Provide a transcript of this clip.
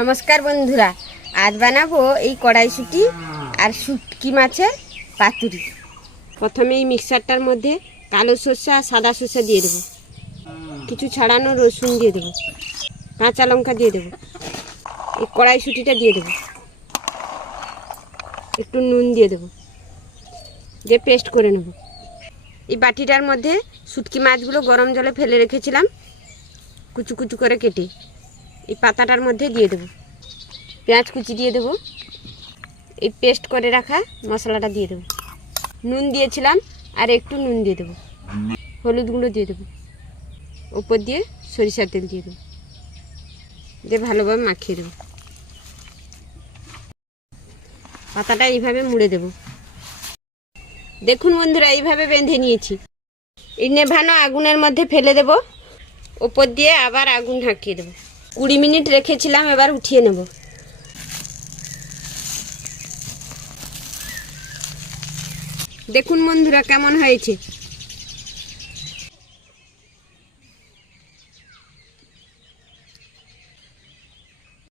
নমস্কার বন্ধুরা, আজ বানাবো এই কড়াইশুটি আর শুটকি মাছের পাতুরি। প্রথমে এই মিক্সারটার মধ্যে কালো সর্ষে আর সাদা সর্ষে দিয়ে দেবো। কিছু ছাড়ানো রসুন দিয়ে দেবো, কাঁচা লঙ্কা দিয়ে দেবো, এই কড়াইশুটিটা দিয়ে দেবো। একটু নুন দিয়ে দেবো, দিয়ে পেস্ট করে নেব। এই বাটিটার মধ্যে শুটকি মাছগুলো গরম জলে ফেলে রেখেছিলাম, কুচু কুচু করে কেটে। এই পাতাটার মধ্যে দিয়ে দেবো। পেঁয়াজ কুচি দিয়ে দেবো। এই পেস্ট করে রাখা মশলাটা দিয়ে দেবো। নুন দিয়েছিলাম, আর একটু নুন দিয়ে দেবো। হলুদ গুঁড়ো দিয়ে দেবো। ওপর দিয়ে সরিষার তেল দিয়ে দেবো। দিয়ে ভালোভাবে মাখিয়ে দেবো। পাতাটা এইভাবে মুড়ে দেবো। দেখুন বন্ধুরা, এইভাবে বেঁধে নিয়েছি। এই নেভানো আগুনের মধ্যে ফেলে দেব। ওপর দিয়ে আবার আগুন ঢাকিয়ে দেবো। কুড়ি মিনিট রেখেছিলাম এবার উঠিয়ে নেব। দেখুন বন্ধুরা কেমন হয়েছে।